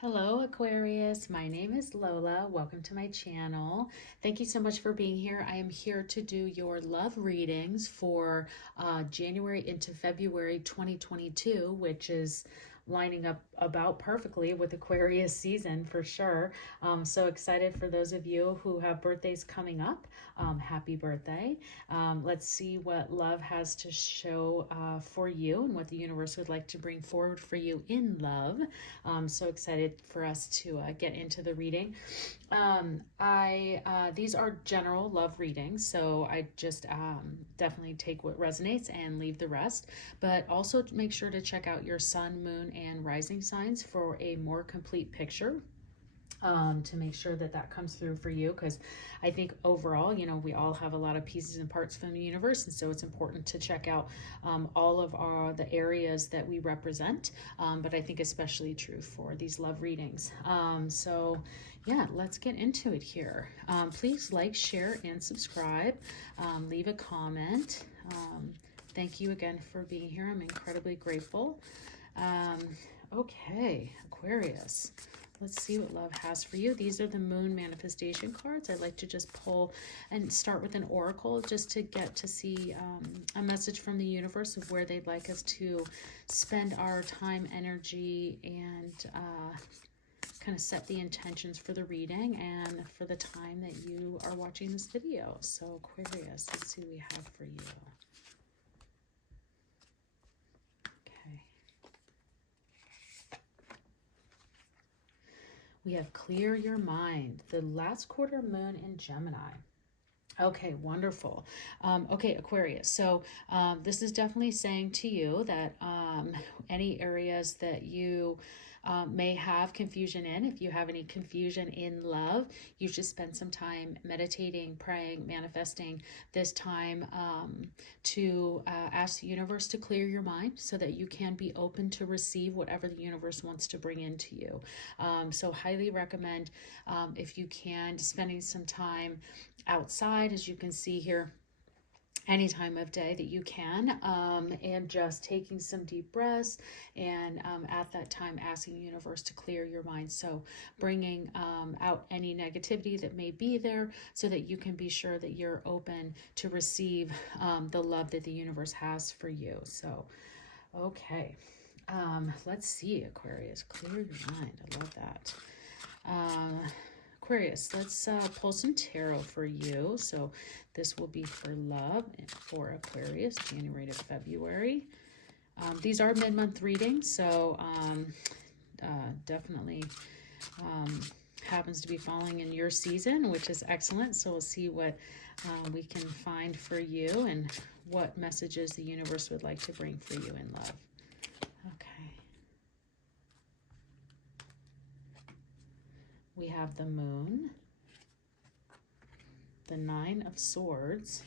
Hello Aquarius, my name is Lola. Welcome to my channel. Thank you so much for being here. I am here to do your love readings for January into February 2022, which is lining up about perfectly with Aquarius season for sure. So excited for those of you who have birthdays coming up. Happy birthday. Let's see what love has to show for you and what the universe would like to bring forward for you in love. So excited for us to get into the reading. These are general love readings, so I just definitely take what resonates and leave the rest. But also make sure to check out your sun, moon, and rising signs for a more complete picture. To make sure that that comes through for you, because I think overall, you know, we all have a lot of pieces and parts from the universe, and so it's important to check out all of the areas that we represent, but I think especially true for these love readings. So yeah, let's get into it here. Please like, share, and subscribe. Leave a comment. Thank you again for being here. I'm incredibly grateful. Okay, Aquarius. Let's see what love has for you. These are the moon manifestation cards. I like to just pull and start with an oracle just to get to see a message from the universe of where they'd like us to spend our time, energy, and kind of set the intentions for the reading and for the time that you are watching this video. So Aquarius, let's see what we have for you. We have clear your mind, the last quarter moon in Gemini. Okay, wonderful. Okay, Aquarius. So this is definitely saying to you that any areas that you may have confusion in, if you have any confusion in love, you should spend some time meditating, praying, manifesting this time to ask the universe to clear your mind so that you can be open to receive whatever the universe wants to bring into you. So highly recommend, if you can, spending some time outside, as you can see here, any time of day that you can, and just taking some deep breaths, and at that time asking the universe to clear your mind. So bringing out any negativity that may be there so that you can be sure that you're open to receive the love that the universe has for you. So okay, let's see, Aquarius, clear your mind. I love that. Aquarius, let's pull some tarot for you. So this will be for love for Aquarius, January to February. These are mid-month readings, so definitely happens to be falling in your season, which is excellent. So we'll see what we can find for you and what messages the universe would like to bring for you in love. Okay. We have the moon, the 9 of swords,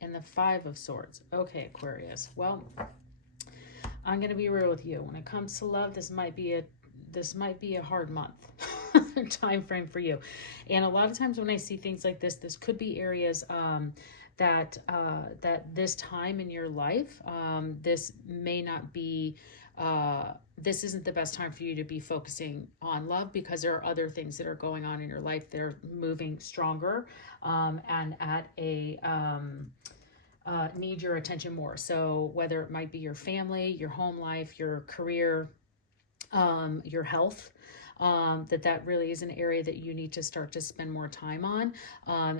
and the 5 of swords. Okay, Aquarius. Well, I'm going to be real with you. When it comes to love, this might be a hard month time frame for you. And a lot of times when I see things like this could be areas that this time in your life, this may not be this isn't the best time for you to be focusing on love, because there are other things that are going on in your life that are moving stronger and at a need your attention more. So whether it might be your family, your home life, your career, your health, that really is an area that you need to start to spend more time on.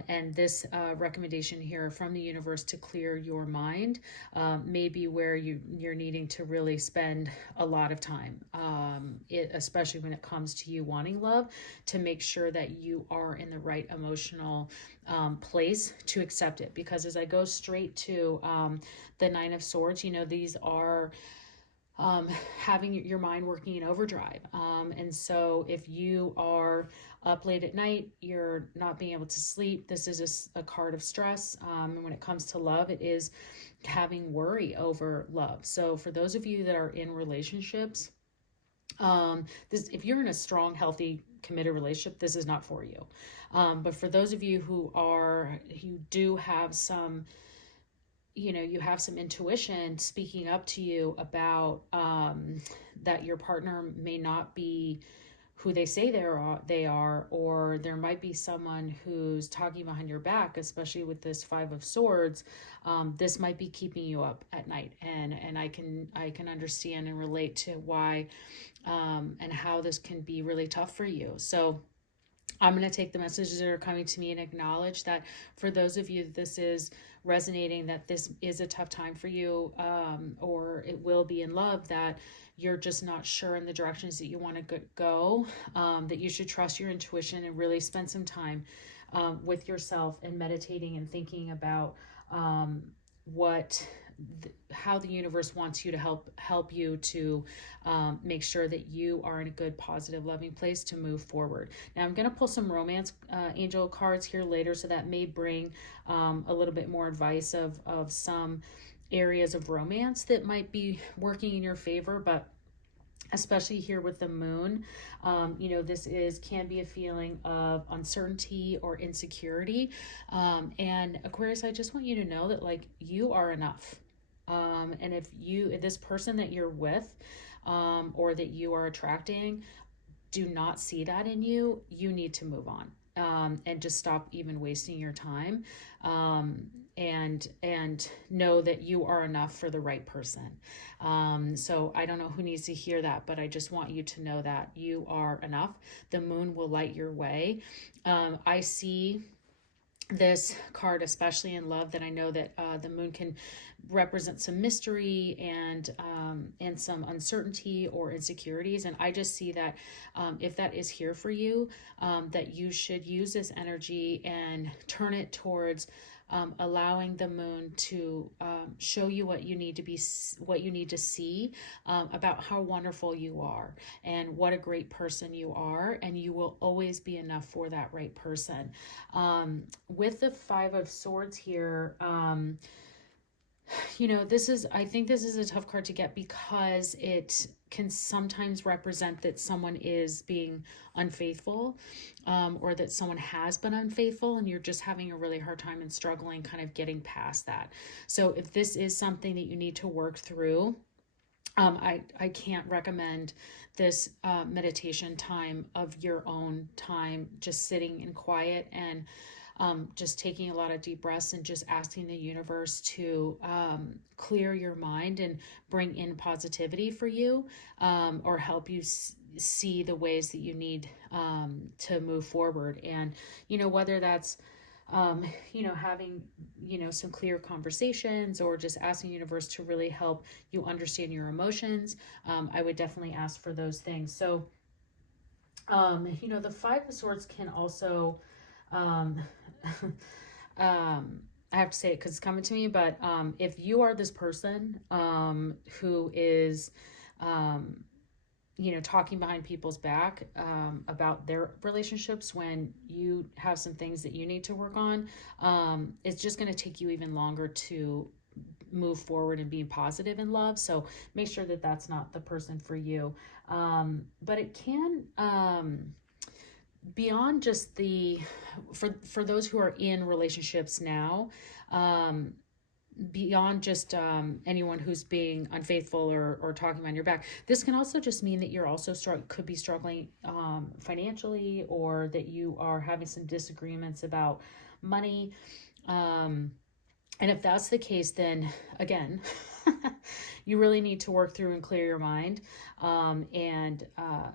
And this recommendation here from the universe to clear your mind may be where you're needing to really spend a lot of time, especially when it comes to you wanting love, to make sure that you are in the right emotional place to accept it. Because as I go straight to the 9 of swords, you know, these are having your mind working in overdrive. And so if you are up late at night, you're not being able to sleep, this is a card of stress. And when it comes to love, it is having worry over love. So for those of you that are in relationships, if you're in a strong, healthy, committed relationship, this is not for you. But for those of you who do have some you have some intuition speaking up to you about that your partner may not be who they say they are, or there might be someone who's talking behind your back, especially with this Five of Swords. This might be keeping you up at night, and I can understand and relate to why and how this can be really tough for you. So I'm going to take the messages that are coming to me and acknowledge that for those of you, this is resonating, that this is a tough time for you, or it will be in love, that you're just not sure in the directions that you want to go, that you should trust your intuition and really spend some time with yourself and meditating and thinking about how the universe wants you to help you to make sure that you are in a good, positive, loving place to move forward. Now I'm going to pull some romance angel cards here later, so that may bring a little bit more advice of some areas of romance that might be working in your favor. But especially here with the moon, this can be a feeling of uncertainty or insecurity. And Aquarius, I just want you to know that you are enough. And if this person that you're with, or that you are attracting, do not see that in you, you need to move on. And just stop even wasting your time. And know that you are enough for the right person. So I don't know who needs to hear that, but I just want you to know that you are enough. The moon will light your way. I see this card, especially in love, that I know that the moon can represent some mystery and some uncertainty or insecurities. And I just see that if that is here for you, that you should use this energy and turn it towards allowing the moon to show you what you need to see about how wonderful you are and what a great person you are, and you will always be enough for that right person. With the Five of Swords here, I think this is a tough card to get because it can sometimes represent that someone is being unfaithful, or that someone has been unfaithful, and you're just having a really hard time and struggling kind of getting past that. So if this is something that you need to work through, I can't recommend this meditation time of your own time, just sitting in quiet and just taking a lot of deep breaths and just asking the universe to clear your mind and bring in positivity for you, or help you see the ways that you need to move forward. And, whether that's, having, some clear conversations, or just asking the universe to really help you understand your emotions, I would definitely ask for those things. So, the Five of Swords can also, I have to say it because it's coming to me, but if you are this person who is, talking behind people's back about their relationships when you have some things that you need to work on, it's just going to take you even longer to move forward and be positive in love. So make sure that that's not the person for you. But it can, beyond just for those who are in relationships now, beyond just anyone who's being unfaithful or talking on your back, this can also just mean that you're also could be struggling financially, or that you are having some disagreements about money. And if that's the case, then again, you really need to work through and clear your mind, and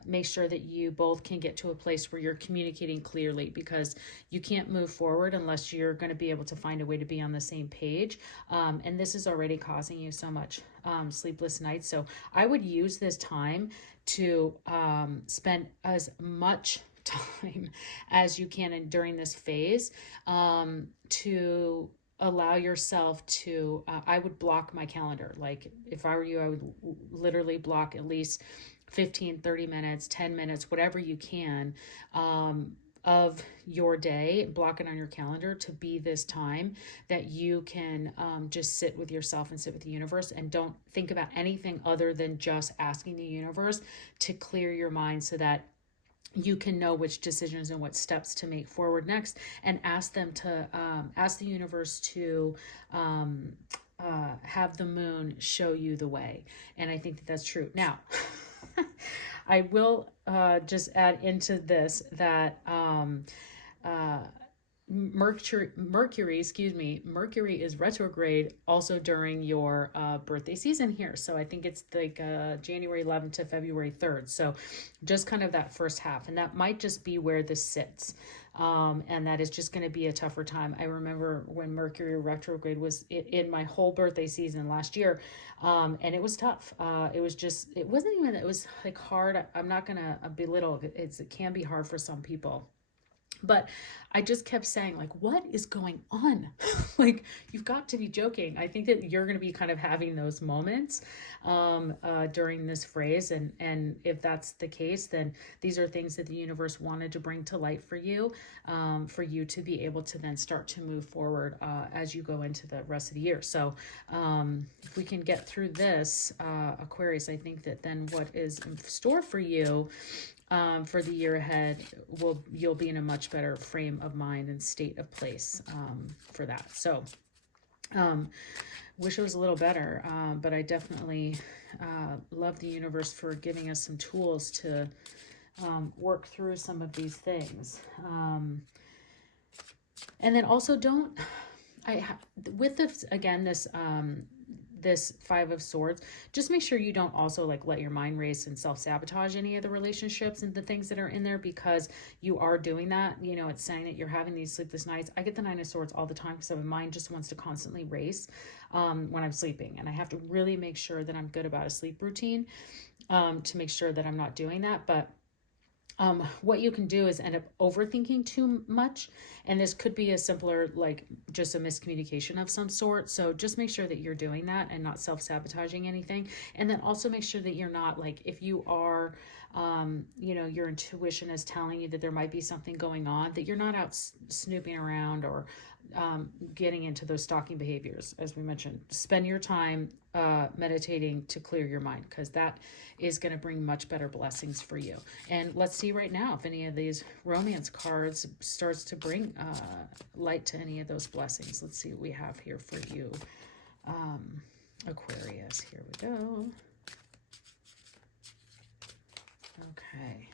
make sure that you both can get to a place where you're communicating clearly, because you can't move forward unless you're going to be able to find a way to be on the same page. And this is already causing you so much sleepless nights. So I would use this time to spend as much time as you can during this phase, to allow yourself to, I would block my calendar. Like if I were you, I would literally block at least 15, 30 minutes, 10 minutes, whatever you can, of your day, block it on your calendar to be this time that you can just sit with yourself and sit with the universe, and don't think about anything other than just asking the universe to clear your mind so that you can know which decisions and what steps to make forward next, and ask them to ask the universe to have the moon show you the way. And I think that that's true. Now, I will just add into this that uh, Mercury is retrograde also during your birthday season here. So I think it's like January 11th to February 3rd. So just kind of that first half. And that might just be where this sits. And that is just going to be a tougher time. I remember when Mercury retrograde was in my whole birthday season last year. And it was tough. It wasn't even, it was like hard. I'm not going to belittle it. It can be hard for some people. But I just kept saying, like, what is going on? Like, you've got to be joking. I think that you're going to be kind of having those moments during this phrase. And if that's the case, then these are things that the universe wanted to bring to light for you to be able to then start to move forward as you go into the rest of the year. So if we can get through this, Aquarius, I think that then what is in store for you for the year ahead, you'll be in a much better frame of mind and state of place for that. So wish it was a little better, but I definitely love the universe for giving us some tools to work through some of these things. And then also with this, again, this Five of Swords, just make sure you don't also like let your mind race and self-sabotage any of the relationships and the things that are in there, because you are doing that. You know, it's saying that you're having these sleepless nights. I get the Nine of Swords all the time because my mind just wants to constantly race when I'm sleeping, and I have to really make sure that I'm good about a sleep routine to make sure that I'm not doing that. But what you can do is end up overthinking too much. And this could be a simpler, like just a miscommunication of some sort. So just make sure that you're doing that and not self-sabotaging anything. And then also make sure that you're not, like, if you are, your intuition is telling you that there might be something going on, that you're not out snooping around or getting into those stalking behaviors. As we mentioned, spend your time meditating to clear your mind, because that is going to bring much better blessings for you. And let's see right now if any of these romance cards starts to bring light to any of those blessings. Let's see what we have here for you, Aquarius. Here we go. Okay.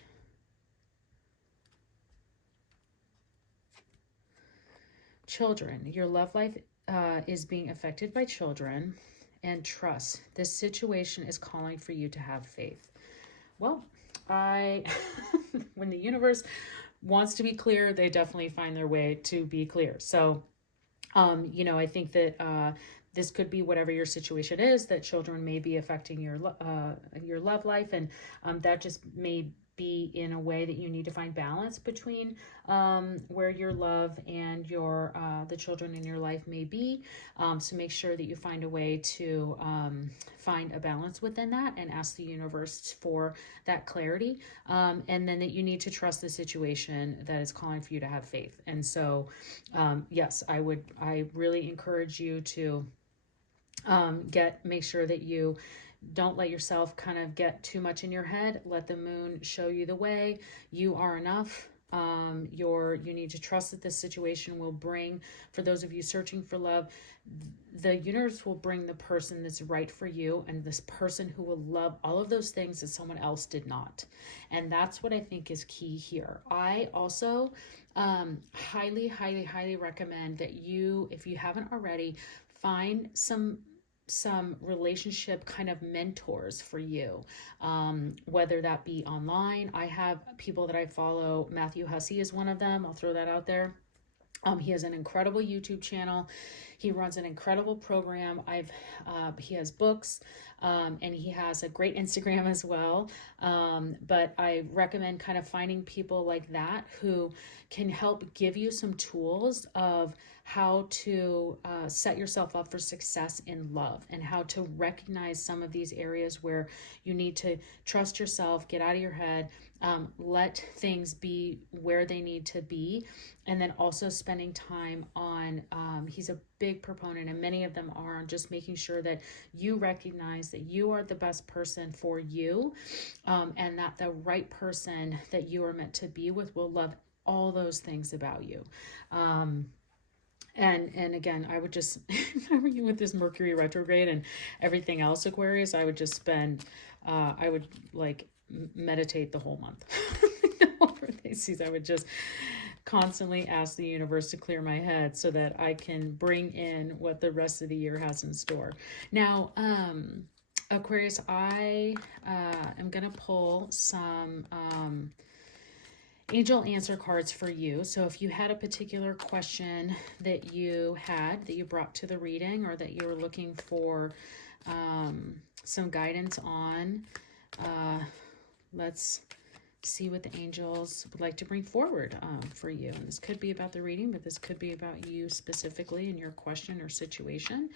Children, your love life is being affected by children, and trust. This situation is calling for you to have faith. Well, when the universe wants to be clear, they definitely find their way to be clear. So, I think that this could be whatever your situation is, that children may be affecting your love life, and that just may be in a way that you need to find balance between where your love and your the children in your life may be. So make sure that you find a way to find a balance within that, and ask the universe for that clarity. And then that you need to trust the situation that is calling for you to have faith. And so, yes, I really encourage you to make sure that you don't let yourself kind of get too much in your head. Let the moon show you the way. You are enough. You need to trust that this situation will bring, for those of you searching for love, the universe will bring the person that's right for you, and this person who will love all of those things that someone else did not. And that's what I think is key here. I also highly, highly, highly recommend that you, if you haven't already, find some relationship kind of mentors for you, whether that be online. I have people that I follow. Matthew Hussey is one of them. I'll throw that out there. He has an incredible YouTube channel. He runs an incredible program. He has books, and he has a great Instagram as well. But I recommend kind of finding people like that who can help give you some tools of how to set yourself up for success in love, and how to recognize some of these areas where you need to trust yourself, get out of your head, let things be where they need to be. And then also spending time on, he's a big proponent, and many of them are, on just making sure that you recognize that you are the best person for you, and that the right person that you are meant to be with will love all those things about you. And again, I would just, if I were you with this Mercury retrograde and everything else, Aquarius, I would just spend, I would like meditate the whole month. Over these seasons, I would just constantly ask the universe to clear my head so that I can bring in what the rest of the year has in store. Now, Aquarius, I am going to pull some angel answer cards for you. So if you had a particular question that you had, that you brought to the reading, or that you were looking for some guidance on, let's see what the angels would like to bring forward for you. And this could be about the reading, but this could be about you specifically in your question or situation.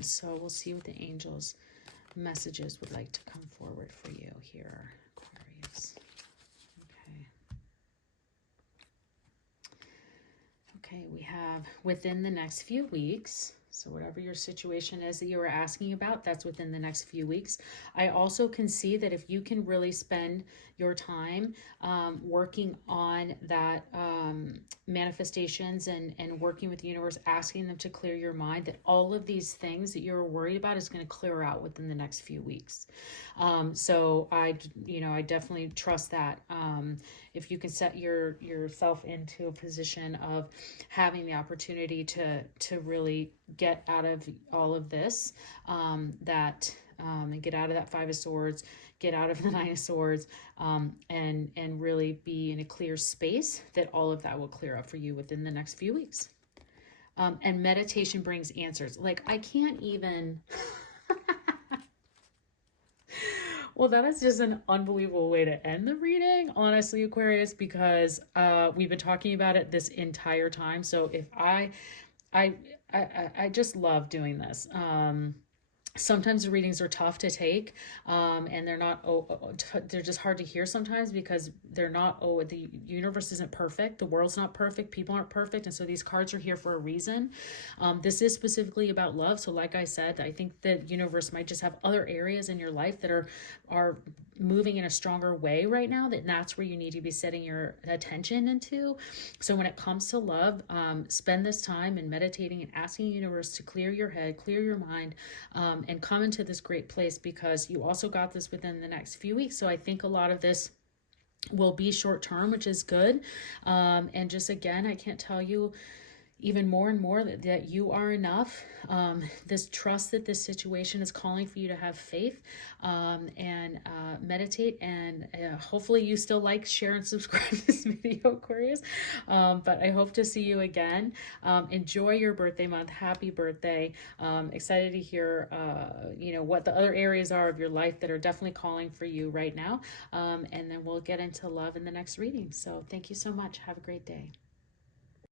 So we'll see what the angels' messages would like to come forward for you here, Aquarius. Okay, we have within the next few weeks. So whatever your situation is that you were asking about, that's within the next few weeks. I also can see that if you can really spend your time working on that manifestations and working with the universe, asking them to clear your mind, that all of these things that you're worried about is going to clear out within the next few weeks. So I definitely trust that. If you can set yourself into a position of having the opportunity to really get out of all of this, and get out of that Five of Swords, get out of the Nine of Swords, and really be in a clear space, that all of that will clear up for you within the next few weeks. And meditation brings answers. Like, I can't even... Well, that is just an unbelievable way to end the reading, honestly, Aquarius, because we've been talking about it this entire time. So if I just love doing this. Sometimes the readings are tough to take, and they're not, they're just hard to hear sometimes, because they're not, the universe isn't perfect, the world's not perfect, people aren't perfect, and so these cards are here for a reason. This is specifically about love, so like I said, I think the universe might just have other areas in your life that are moving in a stronger way right now, that's where you need to be setting your attention into. So when it comes to love, spend this time in meditating and asking the universe to clear your head, clear your mind, and come into this great place, because you also got this within the next few weeks. So I think a lot of this will be short term, which is good. And just again, I can't tell you even more and more that you are enough. This trust that this situation is calling for you to have faith, and meditate, and hopefully you still like, share, and subscribe to this video, Aquarius. But I hope to see you again. Enjoy your birthday month. Happy birthday. Excited to hear what the other areas are of your life that are definitely calling for you right now. And then we'll get into love in the next reading. So thank you so much. Have a great day.